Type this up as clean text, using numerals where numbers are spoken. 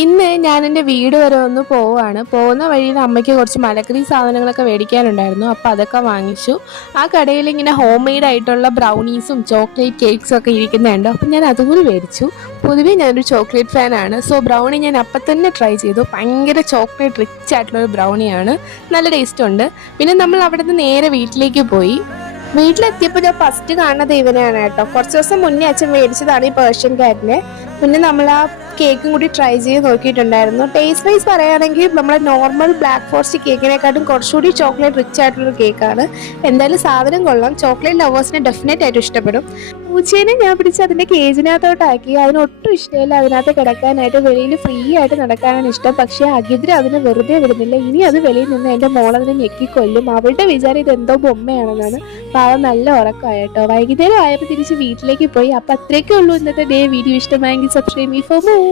ഇന്ന് ഞാൻ എൻ്റെ വീട് വരെ ഒന്ന് പോവുകയാണ്. പോകുന്ന വഴിയിൽ അമ്മയ്ക്ക് കുറച്ച് മലക്കറി സാധനങ്ങളൊക്കെ മേടിക്കാനുണ്ടായിരുന്നു. അപ്പോൾ അതൊക്കെ വാങ്ങിച്ചു. ആ കടയിൽ ഇങ്ങനെ ഹോം മെയ്ഡ് ആയിട്ടുള്ള ബ്രൗണീസും ചോക്ലേറ്റ് കേക്ക്സും ഒക്കെ ഇരിക്കുന്നുണ്ട്. അപ്പോൾ ഞാൻ അതുകൂടി മേടിച്ചു. പൊതുവേ ഞാനൊരു ചോക്ലേറ്റ് ഫാനാണ്. സോ ബ്രൗണി ഞാൻ അപ്പം തന്നെ ട്രൈ ചെയ്തു. ഭയങ്കര ചോക്ലേറ്റ് റിച്ച് ആയിട്ടുള്ളൊരു ബ്രൗണിയാണ്. നല്ല ടേസ്റ്റ് ഉണ്ട്. പിന്നെ നമ്മൾ അവിടെ നിന്ന് നേരെ വീട്ടിലേക്ക് പോയി. വീട്ടിലെത്തിയപ്പോൾ ഞാൻ ഫസ്റ്റ് കാണുന്നത് ഇവനെയാണ് കേട്ടോ. കുറച്ച് ദിവസം മുന്നേ അച്ഛൻ മേടിച്ചതാണ് ഈ പേർഷ്യൻ ക്യാറ്റിനെ. പിന്നെ നമ്മൾ ആ കേക്കും കൂടി ട്രൈ ചെയ്ത് നോക്കിയിട്ടുണ്ടായിരുന്നു. ടേസ്റ്റ് വൈസ് പറയുകയാണെങ്കിൽ നമ്മുടെ നോർമൽ ബ്ലാക്ക് ഫോറസ്റ്റ് കേക്കിനെക്കാട്ടും കുറച്ചുകൂടി ചോക്ലേറ്റ് റിച്ച് ആയിട്ടുള്ള കേക്കാണ്. എന്തായാലും സാധനം കൊള്ളാം. ചോക്ലേറ്റ് ലവേഴ്സിനെ ഡെഫിനറ്റ് ആയിട്ട് ഇഷ്ടപ്പെടും. പൂച്ചേനെ ഞാൻ പിടിച്ച് അതിൻ്റെ കേജിനകത്തോട്ടാക്കി. അതിനൊട്ടും ഇഷ്ടമില്ല അതിനകത്ത് കിടക്കാനായിട്ട്. വെളിയിൽ ഫ്രീ ആയിട്ട് നടക്കാനാണ് ഇഷ്ടം. പക്ഷേ അഖിദ്ര അതിനെ വെറുതെ വിടുന്നില്ല. ഇനി അത് വെളിയിൽ നിന്ന് എൻ്റെ മോളതിനെ ഞെക്കിക്കൊല്ലും. അവളുടെ വിചാരം ഇതെന്തോ ബൊമ്മയാണെന്നാണ്. പാവം നല്ല ഉറക്കമായിട്ടോ. വൈകുന്നേരം ആയപ്പോൾ തിരിച്ച് വീട്ടിലേക്ക് പോയി. അപ്പോൾ അത്രയൊക്കെ ഉള്ളൂ ഇന്നത്തെ ഡേ. വീഡിയോ ഇഷ്ടമായെങ്കിൽ സബ്സ്ക്രൈബ് മീ ഫോർ മോർ.